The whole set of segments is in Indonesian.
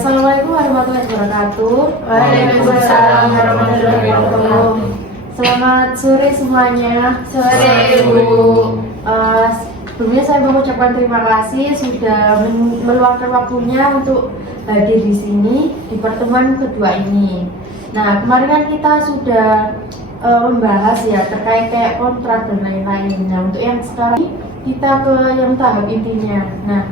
Assalamualaikum warahmatullahi wabarakatuh. Waalaikumsalam warahmatullahi wabarakatuh. Selamat sore semuanya. Sore, Ibu. Sebelumnya saya mengucapkan terima kasih sudah meluangkan waktunya untuk hadir di sini di pertemuan kedua ini. Nah, kemarin kan kita sudah membahas ya terkait kayak kontrak dan lain-lain. Nah, untuk yang sekarang kita ke yang tahap intinya. Nah,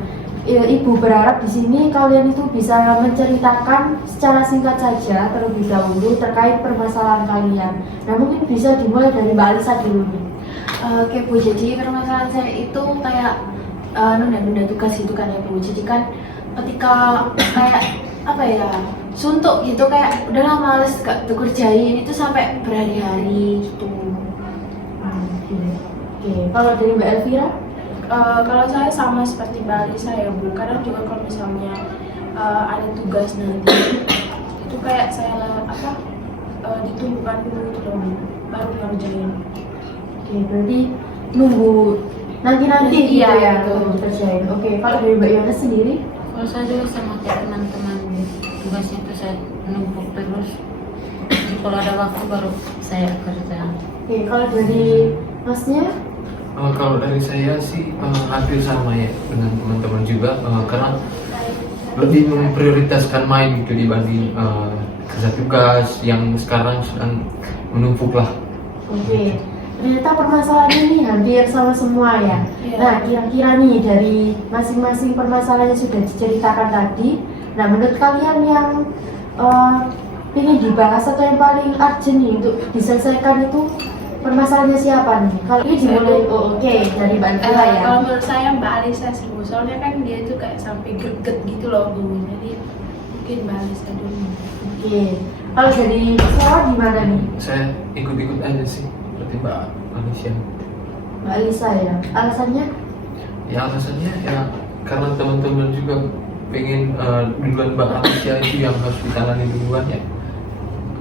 Ibu berharap di sini kalian itu bisa menceritakan secara singkat saja terlebih dahulu terkait permasalahan kalian. Nah, mungkin bisa dimulai dari Mbak Alisa dulu nih. Oke Bu, jadi permasalahan saya itu kayak nunda-nunda tugas gitu kan ya Bu. Jadi kan ketika kayak apa ya, suntuk gitu, kayak udahlah males gak dikerjain itu sampai berhari-hari gitu. Oke, kalau dari Mbak Elvira? Kalau saya sama seperti Mbak Alisa ya Bu, kadang juga kalau misalnya ada tugas nanti itu kayak saya ditunggukan dulu gitu loh Bu, baru ngerjain. Oke, berarti nunggu nanti gitu Iya, ya betul. untuk dikerjain. Oke, kalau dari Mbak Yana sendiri? Kalau saya juga sama kayak teman-teman, tugasnya itu saya numpuk terus. Jadi kalau ada waktu baru saya kerja. Oke, kalau dari Masnya? Kalau dari saya sih hampir sama ya dengan teman-teman juga, karena lebih memprioritaskan main gitu dibanding kerja tugas yang sekarang sedang menumpuk lah. Oke, ternyata permasalahannya ini hampir sama semua ya. Iya. Nah, kira-kira nih dari masing-masing permasalahan yang sudah diceritakan tadi, nah menurut kalian yang ingin dibahas atau yang paling urgent nih untuk diselesaikan itu permasalahannya siapa nih? Kalau ini dimulai, oke, dari Mbak Elvira ya. Kalau menurut saya Mbak Alisa sih Bu, soalnya kan dia itu kayak sampai greget gitu loh Bu, jadi mungkin Mbak Alisa dulu. Oke, kalau dari Sarah gimana nih? Saya ikut-ikut aja sih seperti Mbak Alicia. Mbak Alisa ya, alasannya? Ya alasannya ya karena teman-teman juga pengen duluan Mbak Alicia itu yang harus ditangani duluan ya.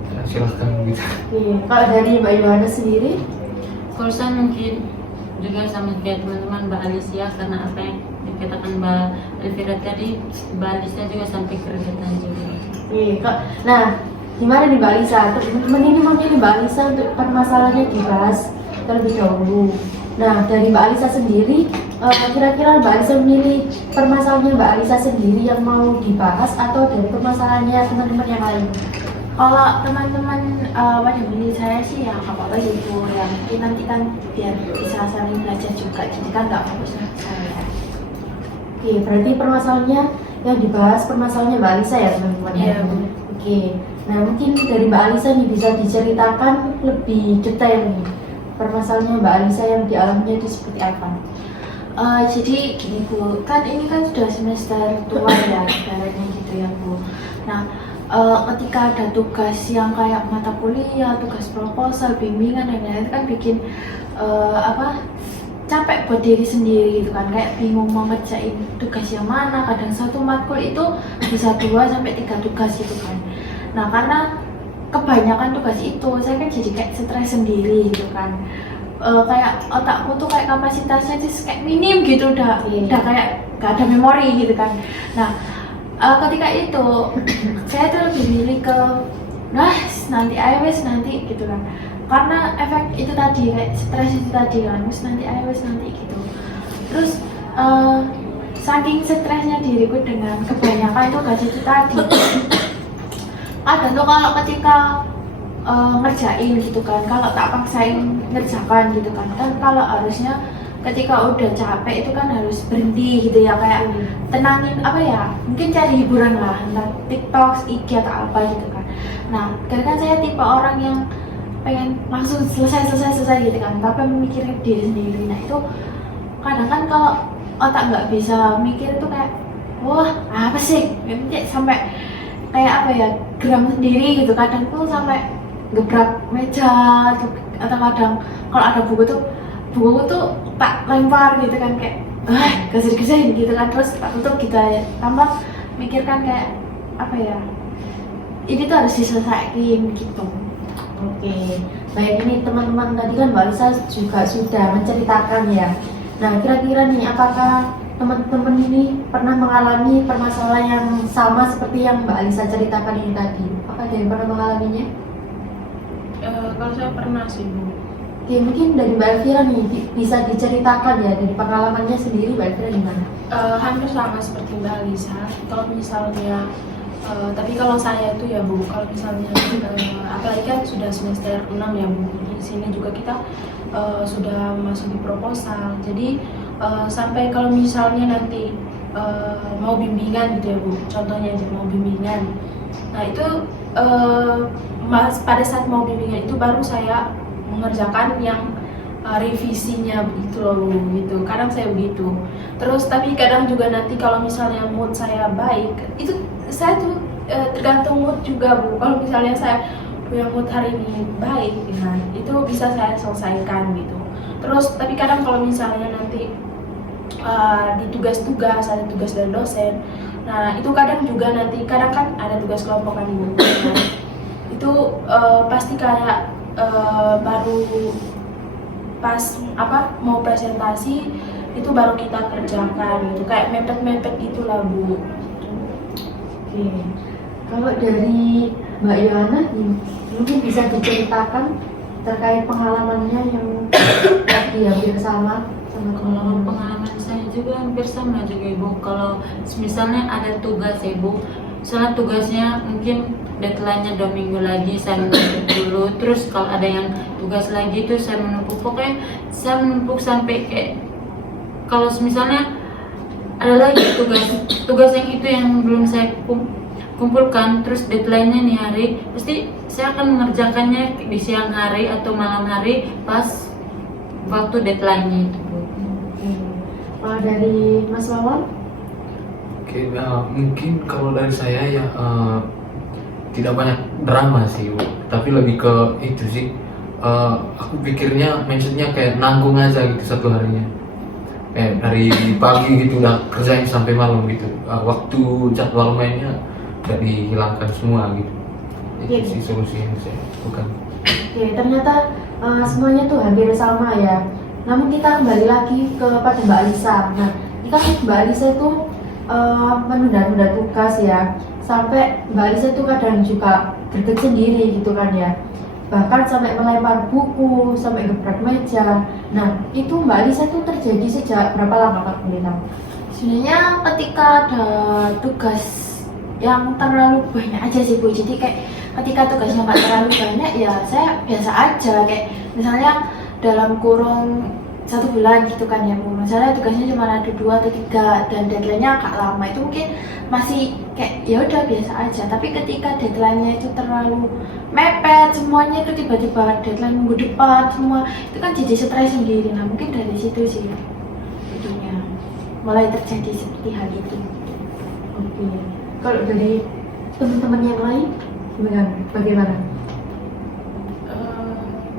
Ya, silahkan gitu. Oke, kalau dari Mbak Yohana sendiri? Kalau saya mungkin juga sama kayak teman-teman Mbak Alicia, karena apa yang dikatakan Mbak Elvira tadi, Mbak Alicia juga sampai keregetan juga. Oke, nah gimana nih Mbak Alisa? Teman-teman ini memilih Mbak Alisa untuk permasalahannya dibahas terlebih dahulu. Nah, dari Mbak Alisa sendiri, kira-kira Mbak Alisa memilih permasalahannya Mbak Alisa sendiri yang mau dibahas atau dari permasalahannya teman-teman yang lain? Kalau teman-teman pada milih saya sih ya nggak apa-apa gitu ya, mungkin nanti kan biar bisa saling belajar juga, jadi kan nggak fokus ke saya. Oke, berarti permasalahannya yang dibahas permasalahannya Mbak Alisa ya teman-teman? Iya, Bu. Oke, nah mungkin dari Mbak Alisa nih bisa diceritakan lebih detail nih permasalahannya Mbak Alisa yang dialaminya itu seperti apa? Jadi gini Bu, kan ini kan sudah semester tua ya ibaratnya gitu ya Bu. Nah, ketika ada tugas yang kayak mata kuliah, tugas proposal, bimbingan dan lain-lain kan bikin capek buat diri sendiri gitu kan, kayak bingung mau ngerjain tugas yang mana. Kadang satu matkul itu bisa 2 sampai 3 tugas gitu kan. Nah, karena kebanyakan tugas itu saya kan jadi kayak stres sendiri gitu kan. Kayak otakku tuh kayak kapasitasnya sih kayak minim gitu, udah kayak gak ada memori gitu kan. Nah, ketika itu saya tuh lebih milih ke nanti gitu kan, karena efek itu tadi, kayak stres itu tadi kan, nanti gitu. Terus saking stresnya diriku dengan kebanyakan tugas itu tadi, kadang tuh kalau ketika ngerjain gitu kan, kalau tak paksain ngerjakan gitu kan kalau harusnya ketika udah capek itu kan harus berhenti gitu ya, kayak tenangin mungkin cari hiburan lah, entah TikTok, IG atau apa gitu kan. Nah, karena kan saya tipe orang yang pengen langsung selesai gitu kan, tapi memikirin diri sendiri. Nah, itu kadang kan kalau otak nggak bisa mikir itu kayak wah apa sih, nanti sampai kayak geram sendiri gitu. Kadang tuh sampai gebrak meja atau kadang kalau ada buku tuh tak lempar gitu kan, kayak geser-geserin gitu kan, terus tak tutup gitu ya, tambah mikirkan kayak ini tuh harus diselesaikan gitu. Oke, baik, ini teman-teman tadi kan Mbak Alisa juga sudah menceritakan ya. Nah, kira-kira nih apakah teman-teman ini pernah mengalami permasalahan yang sama seperti yang Mbak Alisa ceritakan ini tadi? Apa ada yang pernah mengalaminya? Kalau saya pernah sih Bu. Oke, mungkin dari Mbak Elvira nih bisa diceritakan ya dari pengalamannya sendiri Mbak Elvira gimana? Hampir sama seperti Mbak Alisa. Kalau misalnya tapi kalau saya itu ya Bu, kalau misalnya apalagi kan sudah semester 6 ya Bu. Di sini juga kita sudah masuk di proposal. Jadi sampai kalau misalnya nanti mau bimbingan gitu ya Bu. Contohnya aja mau bimbingan. Nah, itu pada saat mau bimbingan itu baru saya mengerjakan yang revisinya begitu loh Bu, gitu. Kadang saya begitu. Terus tapi kadang juga nanti kalau misalnya mood saya baik, itu saya tuh tergantung mood juga Bu. Kalau misalnya saya punya mood hari ini baik, ya, itu bisa saya selesaikan gitu. Terus tapi kadang kalau misalnya nanti di tugas-tugas ada tugas dari dosen, nah itu kadang juga nanti kadang kan ada tugas kelompok kan Bu. Nah, itu pasti kayak baru pas mau presentasi itu baru kita kerjakan gitu, kayak mepet-mepet gitulah Bu. Oke. Kalau dari Mbak Yohana mungkin bisa diceritakan terkait pengalamannya yang tadi hampir sama Kalau pengalaman saya juga hampir sama juga Ibu. Kalau misalnya ada tugas Ibu, misalnya tugasnya mungkin deadline-nya 2 minggu lagi, saya menumpuk dulu. Terus kalau ada yang tugas lagi tuh saya menumpuk, pokoknya saya menumpuk sampai kayak kalau misalnya ada lagi tugas yang itu yang belum saya kumpulkan, terus deadline-nya nih hari, pasti saya akan mengerjakannya di siang hari atau malam hari pas waktu deadline-nya itu Bu. Kalau dari Mas Wawan? Oke, mungkin kalau dari saya ya tidak banyak drama sih Bu, tapi lebih ke itu sih, aku pikirnya mindsetnya kayak nanggung aja gitu satu harinya, kayak dari pagi gitu udah kerjain sampai malam gitu, waktu jadwal mainnya udah dihilangkan semua gitu. Itu sih solusi yang saya lakukan. Oke, ternyata semuanya tuh hampir sama ya. Namun kita kembali lagi kepada Mbak Alisa. Nah, kita Mbak Alisa itu menunda-nunda tugas ya, sampai Mbak Alisa itu kadang juga gerget sendiri gitu kan ya, bahkan sampai melempar buku, sampai gebrak meja. Nah, itu Mbak Alisa itu terjadi sejak berapa lama Kak boleh tahu? Sebenarnya ketika ada tugas yang terlalu banyak aja sih Bu, jadi kayak ketika tugasnya nggak terlalu banyak ya saya biasa aja, kayak misalnya dalam kurung 1 bulan gitu kan ya Bu, misalnya tugasnya cuma ada 2 atau 3 dan deadline-nya agak lama, itu mungkin masih kayak ya udah biasa aja. Tapi ketika deadline-nya itu terlalu mepet, semuanya itu tiba-tiba deadline minggu depan semua, itu kan jadi stres sendiri. Nah, mungkin dari situ sih itunya mulai terjadi seperti hal itu. Oke. Kalau dari teman-teman yang lain bagaimana?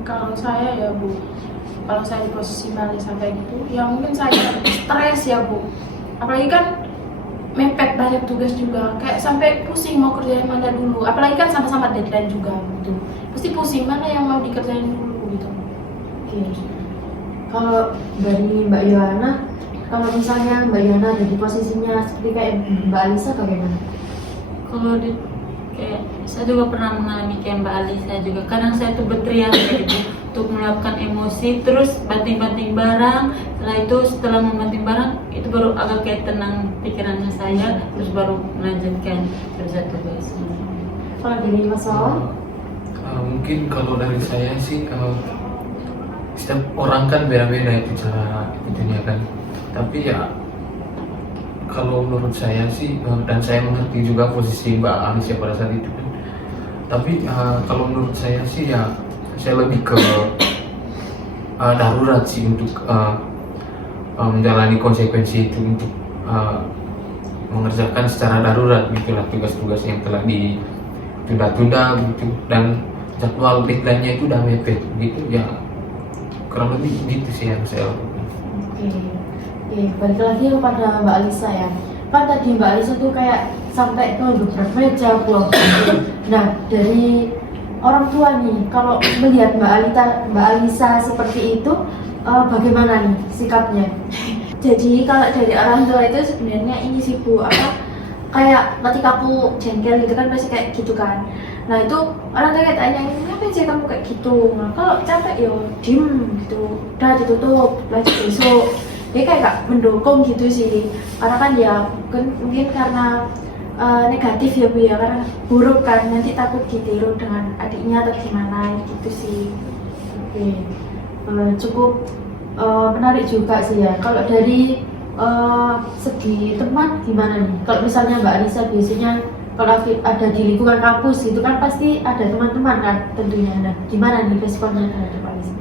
Kalau saya ya Bu, kalau saya di posisi Mbak Alisa kayak gitu, ya mungkin saya stres ya Bu. Apalagi kan mepet banyak tugas juga, kayak sampai pusing mau kerjain mana dulu. Apalagi kan sama-sama deadline juga gitu. Pasti pusing mana yang mau dikerjain dulu gitu. Oke. Kalau dari Mbak Yohana, kalau misalnya Mbak Yohana ada di posisinya seperti kayak Mbak Alisa bagaimana? Kalau kayak saya juga pernah mengalami kayak Mbak Alisa juga. Kadang saya tuh berteriak gitu untuk meluapkan emosi, terus banting-banting barang. Setelah membanting barang itu baru agak kayak tenang pikirannya saya, terus baru melanjutkan kerja tugas. Kalau dari Mas Wawan? Mungkin kalau dari saya sih, setiap orang kan beda-beda itu cara itunya kan. Tapi ya kalau menurut saya sih, dan saya mengerti juga posisi Mbak Alisa pada saat itu kan. Tapi kalau menurut saya sih ya, saya lebih ke darurat sih untuk menjalani konsekuensi itu, untuk mengerjakan secara darurat gitulah tugas-tugas yang telah ditunda-tunda gitu, dan jadwal deadline-nya itu udah mepet gitu ya, kurang lebih gitu sih yang saya lakukan. Oke, balik lagi kepada Mbak Alisa ya. Kan tadi Mbak Alisa tuh kayak sampai ke gebrak meja, blok. Nah, dari orang tua nih, kalau melihat Mbak Alisa seperti itu, bagaimana nih sikapnya? Jadi kalau dari orang tua itu sebenarnya ini sih Bu, apa kayak ketika aku jengkel gitu kan pasti kayak gitu kan. Nah itu orang tua kayak tanya, ngapain sih kamu kayak gitu? Nah kalau capek ya diem gitu, udah ditutup, lanjut besok. Dia kayak gak mendukung gitu sih, karena kan ya mungkin karena negatif ya Bu ya, karena buruk kan, nanti takut ditiru dengan adiknya atau gimana gitu sih. Oke. Cukup menarik juga sih ya. Kalau dari segi teman gimana nih? Kalau misalnya Mbak Alisa biasanya kalau ada di lingkungan kampus itu kan pasti ada teman-teman kan tentunya. Nah, gimana nih responnya terhadap Alisa?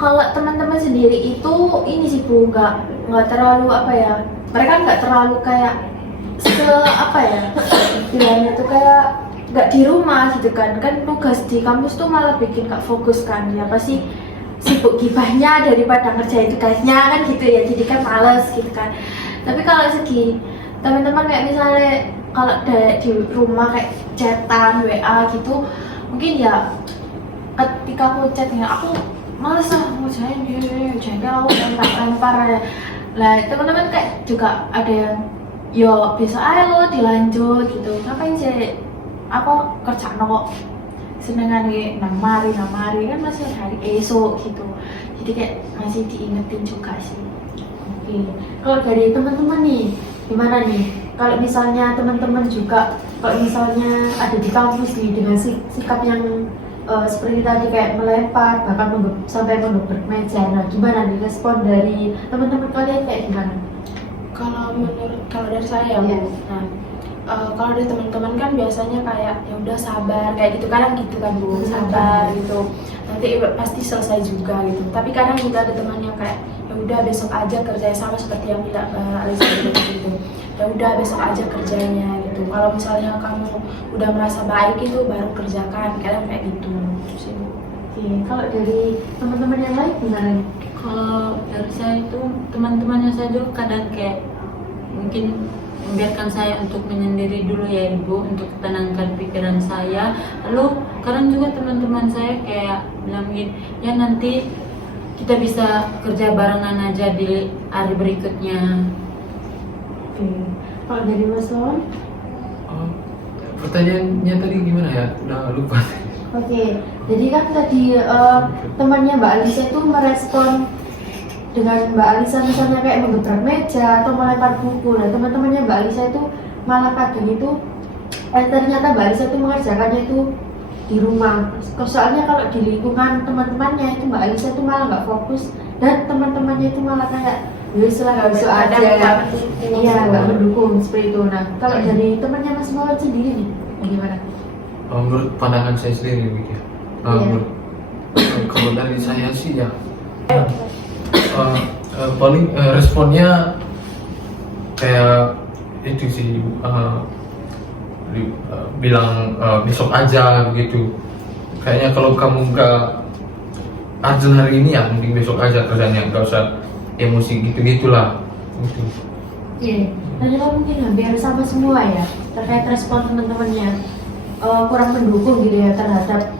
Kalau teman-teman sendiri itu ini sih Bu, nggak terlalu apa ya, mereka nggak terlalu kayak apa ya, bilangnya tuh kayak nggak di rumah gitu kan tugas di kampus tuh malah bikin nggak fokus kan, ya pasti sibuk gibahnya daripada ngerjain tugasnya kan gitu ya, jadi kan males gitu kan. Tapi kalau segi teman-teman kayak misalnya kalau di rumah kayak chatan WA gitu, mungkin ya ketika aku chatnya aku males lah ngerjain jengkel, aku lempar ya. Lah teman-teman kayak juga ada yang yo besok aja lo dilanjut gitu, ngapain sih apa kerja kok senengan kayak namari kan masih hari esok gitu, jadi kayak masih diingetin juga sih. Oke. Kalau dari teman-teman nih gimana nih? Kalau misalnya teman-teman juga kalau misalnya ada di kampus nih dengan sikap yang seperti tadi kayak melempar bahkan sampai menggebrak meja, nah gimana nih respon dari teman-teman kalian kayak gimana? Kalau dari saya Iya. Bu, nah kalau dari teman-teman kan biasanya kayak ya udah sabar kayak gitu, kadang gitu kan Bu, sabar gitu, nanti pasti selesai juga gitu. Tapi kadang juga ada teman yang kayak ya udah besok aja kerjanya, sama seperti yang bilang Alisa gitu, ya udah besok aja kerjanya gitu. Kalau misalnya kamu udah merasa baik itu baru kerjakan, kadang kayak gitu sih. Oke. Kalau dari teman-teman yang lain gimana nih? Kalau dari saya itu teman-temannya saya juga kadang kayak mungkin membiarkan saya untuk menyendiri dulu ya Ibu, untuk tenangkan pikiran saya. Lalu kadang juga teman-teman saya kayak bilang gini, ya nanti kita bisa kerja barengan aja di hari berikutnya. Oke. Kalau dari Mas Lawan? Pertanyaannya tadi gimana ya? Udah lupa. Oke, jadi kan tadi temannya Mbak Alisa itu merespon dengan Mbak Alisa misalnya kayak menggebrak meja atau melempar buku. Nah teman-temannya Mbak Alisa itu malah kadang itu ternyata Mbak Alisa itu mengerjakannya itu di rumah. Soalnya kalau di lingkungan teman-temannya itu Mbak Alisa itu malah nggak fokus dan teman-temannya itu malah kayak wis lah besok aja ya. Iya, nggak mendukung seperti itu. Nah kalau dari temannya Mas Mawar sendiri nih bagaimana? Menurut pandangan saya sendiri begitu. Iya. Kalau dari saya sih ya paling responnya kayak itu sih bilang besok aja begitu. Kayaknya kalau kamu nggak urgent hari ini ya mending besok aja kerjanya, nggak usah emosi gitu-gitulah gitu. Iya, ternyata mungkin hampir sama semua ya terkait respon teman-temannya kurang mendukung gitu ya terhadap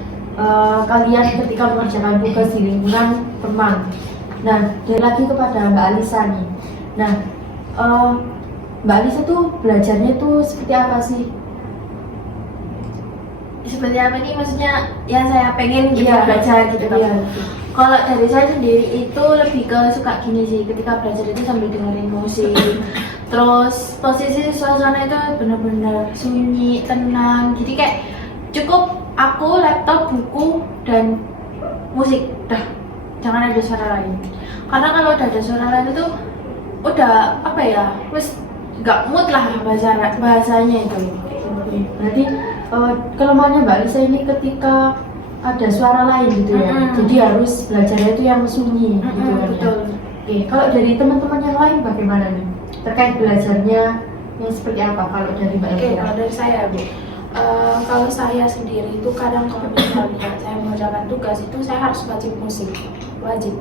kalian ketika mengerjakan tugas di lingkungan teman. Nah, dari lagi kepada Mbak Alisa nih. Nah, Mbak Alisa tuh belajarnya tuh seperti apa sih? Seperti apa nih maksudnya yang saya pengen gitu Iya, belajar gitu kan. Iya. Kalau dari saya sendiri itu lebih ke suka gini sih, ketika belajar itu sambil dengerin musik. Terus posisi suasana itu benar-benar sunyi, tenang. Jadi kayak cukup aku, laptop, buku, dan musik. Dah, jangan ada suara lain. Karena kalau udah ada suara lain itu udah apa ya, wes nggak mood lah bahasanya itu. Berarti kelemahannya Mbak Alisa ini ketika ada suara lain gitu ya. Jadi harus belajarnya itu yang sunyi gitu kan. Betul. Oke, kalau dari teman-teman yang lain bagaimana nih? Terkait belajarnya yang seperti apa kalau dari Mbak Oke, Elvira? kalau dari saya Bu, kalau saya sendiri itu kadang kalau misalnya saya mengerjakan tugas itu saya harus wajib musik, wajib.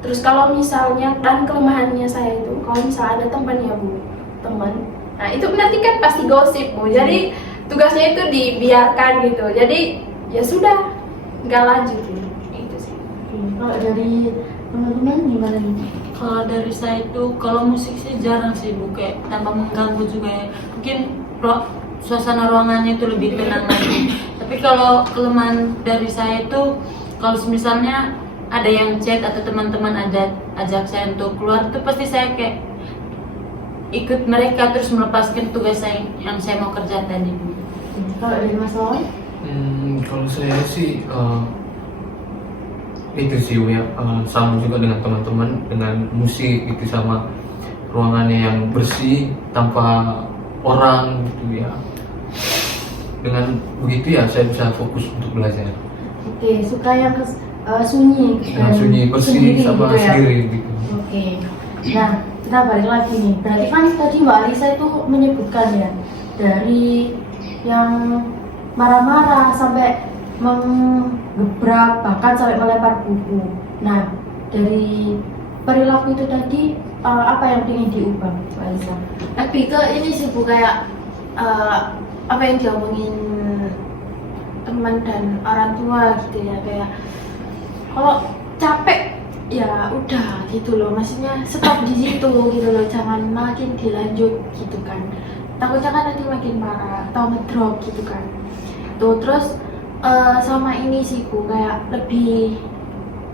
Terus kalau misalnya, dan kelemahannya saya itu kalau misalnya ada teman ya Bu, teman, nah itu nanti kan pasti gosip Bu, jadi tugasnya itu dibiarkan gitu, jadi ya sudah nggak lanjut gitu. Itu sih. Kalau dari Teman-teman gimana nih? Kalau dari saya itu, kalau musik sih jarang sih Bu, kayak tanpa mengganggu juga ya. Mungkin suasana ruangannya itu lebih tenang lagi. Tapi kalau kelemahan dari saya itu, kalau misalnya ada yang chat atau teman-teman ajak saya untuk keluar, itu pasti saya kayak ikut mereka terus melepaskan tugas saya yang saya mau kerja tadi Bu. Kalau dari Mas Wawan? Kalau saya sih itu sih ya, sama juga dengan teman-teman, dengan musik itu, sama ruangannya yang bersih tanpa orang gitu ya. Dengan begitu ya saya bisa fokus untuk belajar. Oke, suka yang sunyi Dengan sunyi, bersih, sendiri sama gitu ya? sendiri gitu. Oke, nah kita balik lagi nih. Berarti kan tadi Mbak Alisa itu menyebutkan ya, dari yang marah-marah sampai menggebrak, bahkan sampai melempar buku. Nah, dari perilaku itu tadi apa yang ingin diubah, Mbak Alisa? Lebih ke ini sih Bu, kayak apa yang diomongin teman dan orang tua gitu ya, kayak kalau capek ya udah gitu loh, maksudnya stop di situ gitu loh, jangan makin dilanjut gitu kan, takutnya kan nanti makin parah atau ngedrop gitu kan. Tuh terus sama ini sih Bu, kayak lebih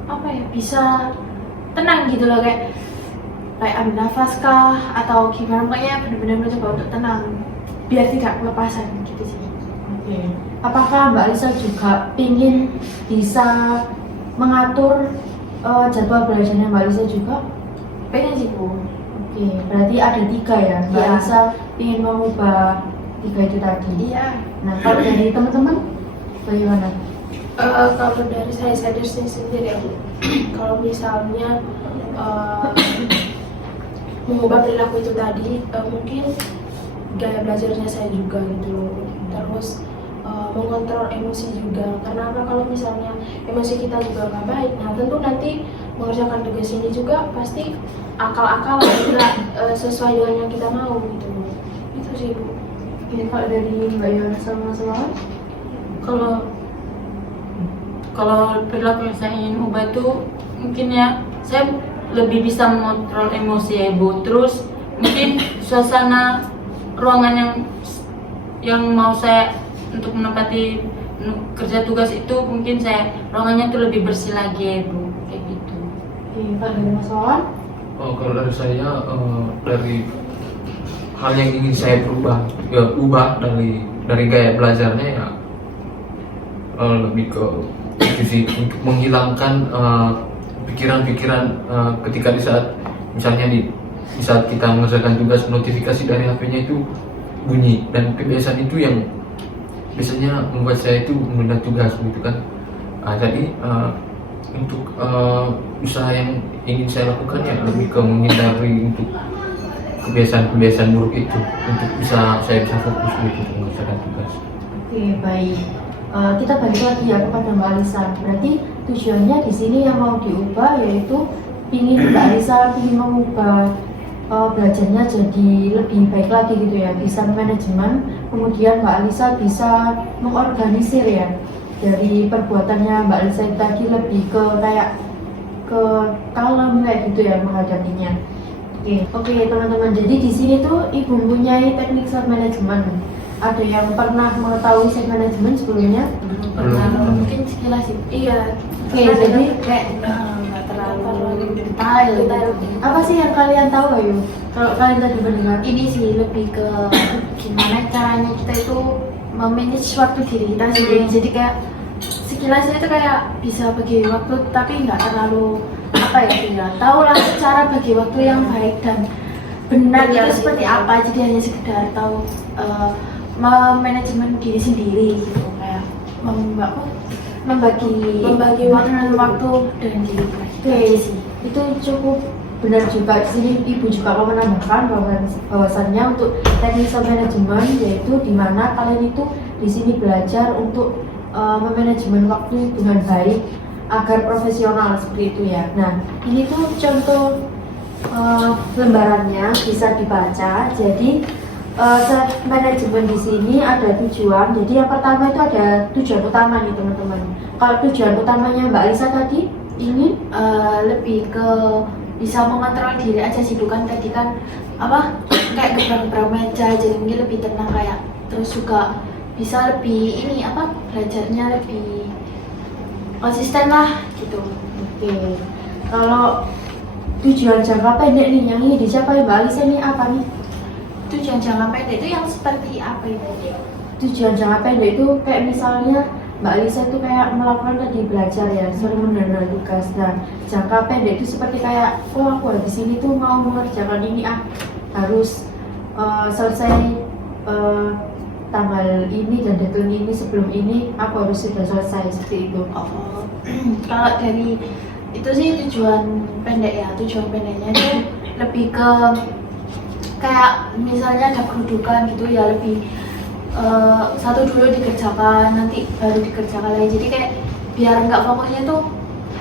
apa ya, bisa tenang gitu loh, kayak ambil nafas kah atau gimana, pokoknya benar-benar mencoba untuk tenang biar tidak kelepasan gitu sih. Oke. Apakah Mbak Alisa juga ingin bisa mengatur jadwal belajarnya Mbak Alisa juga? Pengen sih Bu. Oke, berarti ada 3 ya. Mbak Iya. Alisa ingin mengubah 3 itu tadi. Iya. Nah, kalau dari teman-teman bagaimana? Kalau dari saya sendiri ya, kalau misalnya mengubah perilaku itu tadi, mungkin gaya belajarnya saya juga gitu loh. Terus mengontrol emosi juga, karena apa, kalau misalnya emosi kita juga nggak baik, nah tentu nanti mengerjakan tugas ini juga pasti akal-akal tidak sesuai dengan yang kita mau gitu loh. Itu sih Bu. Oke, kalau dari Mbak Yana sama Mas Wawan? Kalau perilaku yang saya ingin ubah itu mungkin ya, saya lebih bisa mengontrol emosi ya Bu. Terus mungkin suasana ruangan yang mau saya untuk menempati kerja tugas itu, mungkin saya ruangannya tuh lebih bersih lagi ya Bu, kayak gitu. Oke, kalau dari Mas Wawan? Kalau dari saya, dari hal yang ingin saya ubah dari gaya belajarnya ya, lebih ke itu sih, untuk menghilangkan pikiran-pikiran ketika di saat misalnya di saat kita mengerjakan tugas, notifikasi dari HP-nya itu bunyi, dan kebiasaan itu yang biasanya membuat saya itu menunda tugas gitu kan. Jadi untuk usaha yang ingin saya lakukan ya lebih ke menghindari untuk kebiasaan-kebiasaan buruk itu, untuk saya bisa fokus gitu untuk mengerjakan tugas. Oke, baik. Kita balik lagi ya kepada Mbak Alisa. Berarti tujuannya di sini yang mau diubah yaitu Mbak Alisa ingin mengubah belajarnya jadi lebih baik lagi gitu ya, bisa manajemen. Kemudian Mbak Alisa bisa mengorganisir ya, dari perbuatannya Mbak Alisa itu tadi lebih ke kayak ke kalem kayak gitu ya menghadapinya. Oke teman-teman, jadi di sini tuh Ibu mempunyai teknik self management. Ada yang pernah mengetahui self management sebelumnya? Belum. Mungkin sekilas sih. Iya. Oke, jadi kayak nggak terlalu detail gitu. apa sih yang kalian tahu Ayu? Kalau kalian tadi mendengar? Ini sih lebih ke gimana caranya kita itu memanage waktu diri kita sendiri. Jadi kayak sekilasnya itu kayak bisa bagi waktu, tapi nggak terlalu apa ya, tahu lah cara bagi waktu yang baik dan benar itu seperti apa. Jadi hanya sekedar tahu manajemen diri sendiri gitu, kayak membagi waktu dengan diri kita. Oke, itu cukup benar juga. Di sini Ibu juga mau menambahkan bahwasannya untuk teknik self management yaitu di mana kalian itu di sini belajar untuk memanajemen waktu dengan baik agar profesional seperti itu ya. Nah, ini tuh contoh lembarannya bisa dibaca. Jadi self management di sini ada tujuan. Jadi yang pertama itu ada tujuan utama nih teman-teman. Kalau tujuan utamanya Mbak Alisa tadi ingin lebih ke bisa mengontrol diri aja sih, bukan tadi kan apa kayak gebrak-gebrak meja, jadi mungkin lebih tenang kayak, terus juga bisa lebih ini apa belajarnya lebih konsisten lah gitu. Oke, kalau tujuan jangka pendek nih yang ingin dicapai Mbak Alisa ini apa nih? Tujuan jangka pendek itu yang seperti apa itu? Tujuan jangka pendek itu kayak misalnya Mbak Alisa itu kayak melakukan tadi belajar ya, sering menerima tugas. Nah, jangka pendek itu seperti kayak, oh aku habis ini tuh mau mengerjakan ini harus selesai tanggal ini dan deadline ini, sebelum ini aku harus sudah selesai, seperti itu. Oh, kalau dari itu sih tujuan pendek ya, tujuan pendeknya itu lebih ke kayak misalnya ada kedudukan gitu ya, lebih satu dulu dikerjakan nanti baru dikerjakan lagi, jadi kayak biar nggak fokusnya tuh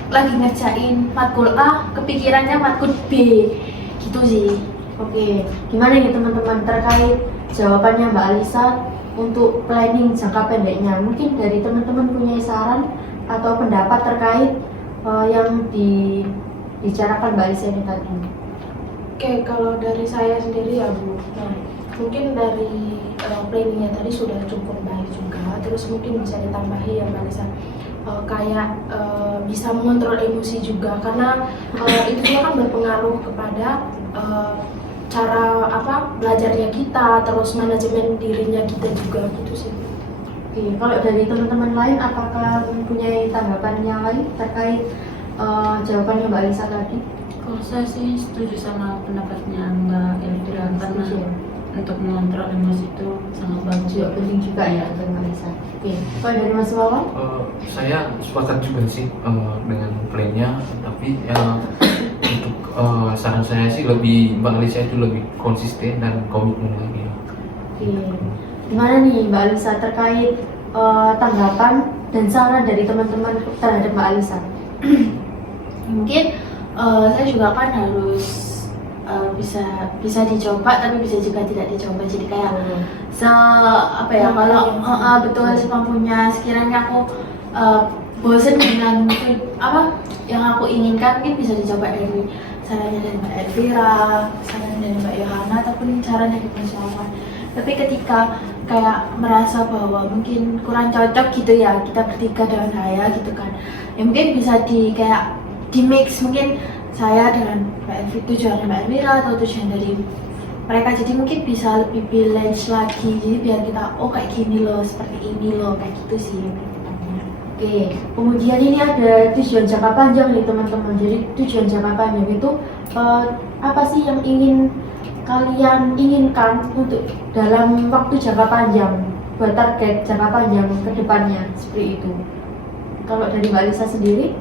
lagi ngerjain matkul A kepikirannya matkul B gitu sih. Oke, gimana nih teman-teman terkait jawabannya Mbak Alisa untuk planning jangka pendeknya? Mungkin dari teman-teman punya saran atau pendapat terkait yang dibicarakan Mbak Alisa ini tadi. Oke, kalau dari saya sendiri ya Bu, nah mungkin dari planningnya tadi sudah cukup baik juga, terus mungkin bisa ditambahi ya Mbak Lisa, kayak bisa mengontrol emosi juga, karena itu juga kan berpengaruh kepada cara apa belajarnya kita, terus manajemen dirinya kita juga gitu sih. Oke, kalau dari teman-teman lain apakah mempunyai tanggapan yang lain terkait jawabannya Mbak Alisa tadi? Kalau saya sih setuju sama pendapatnya Mbak Elvira, karena Setuju. untuk mengontrol emosi itu sangat bagus. Juga penting juga ya untuk Mbak Alisa. Oke, kalau dari Mas Wawan? Saya sepakat juga sih dengan plannya, tapi untuk saran saya sih lebih Mbak Alisa itu lebih konsisten dan komitmen lagi. Oke, gimana nih Mbak Alisa terkait tanggapan dan saran dari teman-teman terhadap Mbak Alisa? Mungkin saya juga kan harus bisa dicoba tapi bisa juga tidak dicoba, jadi kayak apa ya, kalau betul semampunya, sekiranya aku bosen dengan apa yang aku inginkan, mungkin bisa dicoba dari sarannya dari Mbak Elvira, sarannya dari Mbak Yohana, ataupun sarannya dari Mas Wawan. Tapi ketika kayak merasa bahwa mungkin kurang cocok gitu ya kita bertiga dengan saya gitu kan, ya mungkin bisa kayak di mix, mungkin saya dengan Mbak Elvira, tujuan Mbak Elvira atau tujuan dari mereka, jadi mungkin bisa lebih balance lagi, jadi biar kita kayak gini loh, seperti ini loh, kayak gitu sih. Oke, kemudian ini ada tujuan jangka panjang nih teman-teman. Jadi tujuan jangka panjang itu apa sih yang ingin kalian inginkan untuk dalam waktu jangka panjang, buat target jangka panjang ke depannya, seperti itu. Kalau dari Mbak Lisa sendiri?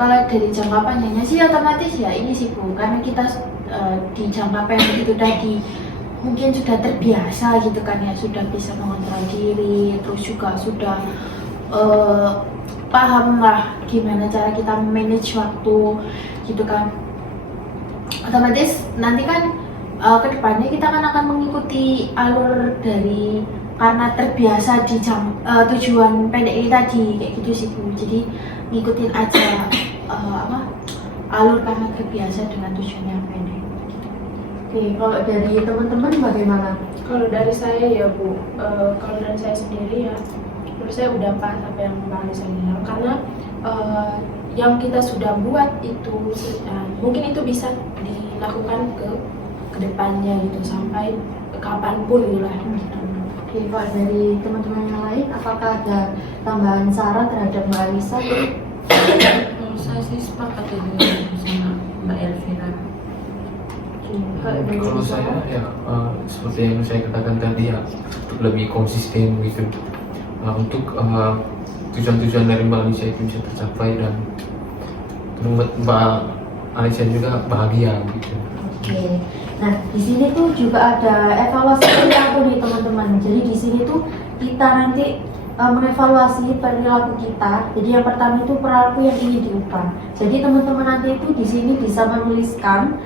Kalau dari jangka panjangnya sih otomatis ya ini sih Bu, karena kita di jangka pendek itu tadi mungkin sudah terbiasa gitu kan ya, sudah bisa mengontrol diri, terus juga sudah paham lah gimana cara kita manage waktu gitu kan. Otomatis nanti kan kedepannya kita kan akan mengikuti alur dari, karena terbiasa di tujuan pendek ini tadi kayak gitu sih Bu. Jadi ngikutin aja alur karena terbiasa dengan tujuan yang pendek gitu. Oke, kalau dari teman-teman bagaimana? Kalau dari saya ya Bu, kalau dari saya sendiri ya, menurut saya udah pas apa yang Mbak Alisa bilang, karena yang kita sudah buat itu mungkin itu bisa dilakukan ke depannya gitu, sampai kapanpun gitu lah. Oke, kalau dari teman-teman yang lain, apakah ada tambahan saran terhadap Mbak Alisa? Kalau saya sih sepakat juga sama Mbak Elvira. Kalau saya ya seperti yang saya katakan tadi ya, lebih konsisten gitu, untuk tujuan-tujuan dari Mbak Alisa itu bisa tercapai dan membuat Mbak Alisa juga bahagia gitu. Oke, nah di sini tuh juga ada evaluasi perilaku nih teman-teman. Jadi di sini tuh kita nanti mengevaluasi perilaku kita. Jadi yang pertama itu perilaku yang ingin diubah. Jadi teman-teman nanti itu di sini bisa menuliskan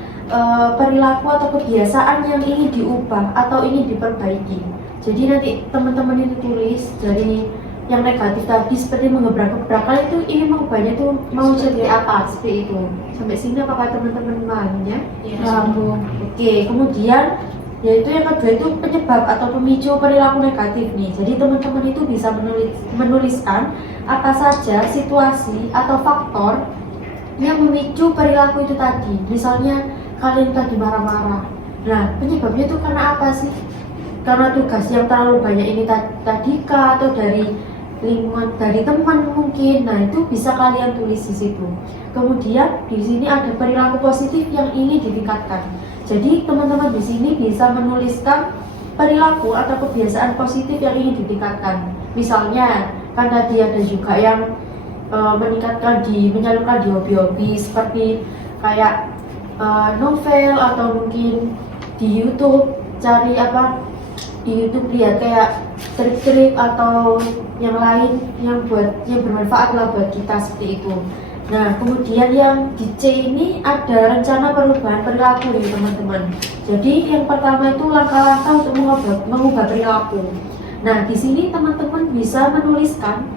perilaku atau kebiasaan yang ingin diubah atau ingin diperbaiki. Jadi nanti teman-teman ini tulis dari yang negatif tadi seperti menggebrak-gebrakan itu ingin mengubahnya itu mau seperti apa, seperti itu. Sampai sini apakah teman-teman memahaminya? Iya. Oke, kemudian yaitu yang kedua itu penyebab atau pemicu perilaku negatif nih. Jadi teman-teman itu bisa menuliskan apa saja situasi atau faktor yang memicu perilaku itu tadi. Misalnya kalian tadi marah-marah. Nah, penyebabnya itu karena apa sih? Karena tugas yang terlalu banyak ini tadi kah, atau dari lingkungan, dari teman mungkin. Nah, itu bisa kalian tulis di situ. Kemudian di sini ada perilaku positif yang ingin ditingkatkan. Jadi teman-teman di sini bisa menuliskan perilaku atau kebiasaan positif yang ingin ditingkatkan. Misalnya kan tadi ada juga yang menyalurkan di hobi-hobi seperti kayak novel, atau mungkin di YouTube cari di YouTube lihat kayak trik-trik atau yang lain yang bermanfaat lah buat kita, seperti itu. Nah, kemudian yang di C ini ada rencana perubahan perilaku nih teman-teman. Jadi yang pertama itu langkah-langkah untuk mengubah perilaku. Nah, di sini teman-teman bisa menuliskan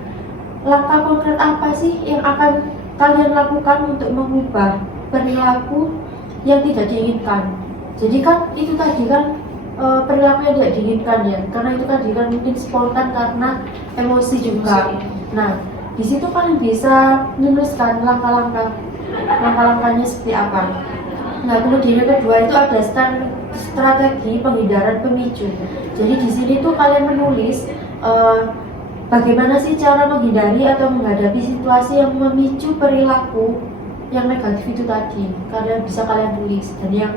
langkah konkret apa sih yang akan kalian lakukan untuk mengubah perilaku yang tidak diinginkan. Jadi kan itu tadi kan perilaku yang tidak diinginkan ya, karena itu tadi kan mungkin spontan karena emosi juga. Nah, di situ kalian bisa menuliskan langkah-langkahnya seperti apa. Nah, kemudian yang kedua itu ada strategi penghindaran pemicu. Jadi di sini tuh kalian menulis bagaimana sih cara menghindari atau menghadapi situasi yang memicu perilaku yang negatif itu tadi. Kalian tulis. Dan yang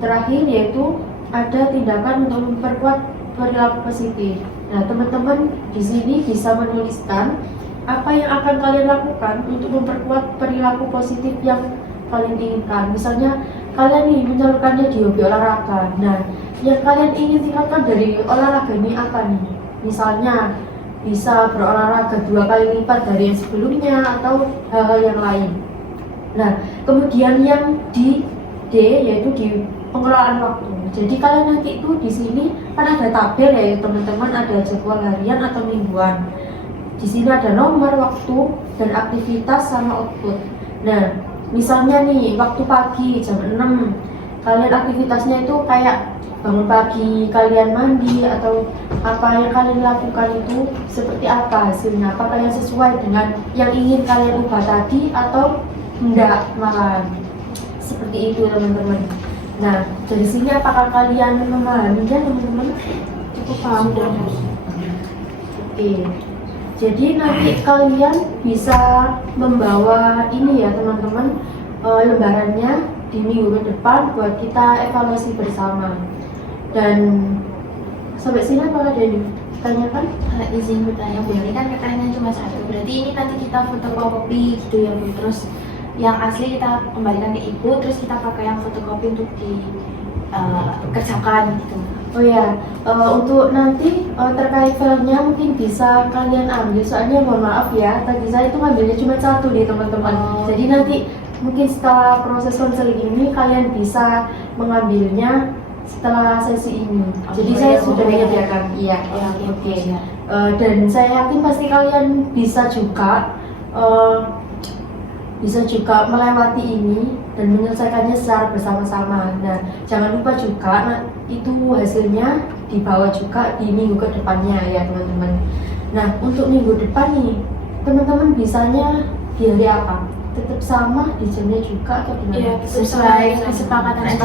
terakhir yaitu ada tindakan untuk memperkuat perilaku positif. Nah, teman-teman di sini bisa menuliskan apa yang akan kalian lakukan untuk memperkuat perilaku positif yang kalian inginkan. Misalnya kalian nih menyalurkannya di hobi olahraga. Nah, yang kalian ingin tingkatkan dari olahraga ini apa nih? Misalnya bisa berolahraga 2 kali lipat dari yang sebelumnya atau hal-hal yang lain. Nah, kemudian yang di D yaitu di pengelolaan waktu. Jadi kalian nanti itu di sini kan ada tabel ya teman-teman, ada jadwal harian atau mingguan. Di sini ada nomor, waktu, dan aktivitas sama output. Nah, misalnya nih waktu pagi jam 6, kalian aktivitasnya itu kayak bangun pagi, kalian mandi, atau apa yang kalian lakukan itu seperti apa hasilnya, apakah yang sesuai dengan yang ingin kalian ubah tadi atau enggak malah. Seperti itu teman-teman. Nah, dari sini apakah kalian memahaminya teman-teman? Cukup paham dan oke. Jadi nanti kalian bisa membawa ini ya teman-teman, lembarannya di minggu ke depan buat kita evaluasi bersama. Dan sampai sini apakah ada yang ditanyakan? Izin bertanya Bu, ini kan katanya cuma 1. Berarti ini nanti kita fotokopi gitu ya Bu. Terus yang asli kita kembalikan ke Ibu, terus kita pakai yang fotokopi untuk dikerjakan gitu. Oh ya, untuk nanti terkait filenya mungkin bisa kalian ambil, soalnya mohon maaf ya, tadi saya itu ngambilnya cuma 1 nih teman-teman. Jadi nanti mungkin setelah proses konseling ini kalian bisa mengambilnya setelah sesi ini. Jadi saya sudah menyediakan, iya. Oke. Dan saya yakin pasti kalian bisa juga melewati ini dan menyelesaikannya secara bersama-sama. Nah, jangan lupa juga itu hasilnya dibawa juga di minggu ke depannya ya teman-teman. Nah, untuk minggu depan nih, teman-teman bisanya di hari apa? Tetap sama di jamnya juga atau gimana? Iya, sesuai kesepakatan aja.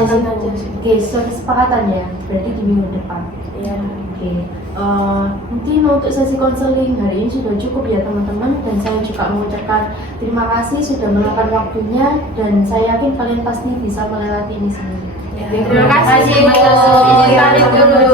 Oke, sesuai kesepakatan ya. Berarti di minggu depan. Iya. Oke. Mungkin untuk sesi konseling hari ini sudah cukup ya teman-teman, dan saya juga mengucapkan terima kasih sudah meluangkan waktunya, dan saya yakin kalian pasti bisa melewati ini semua. Terima kasih Bu.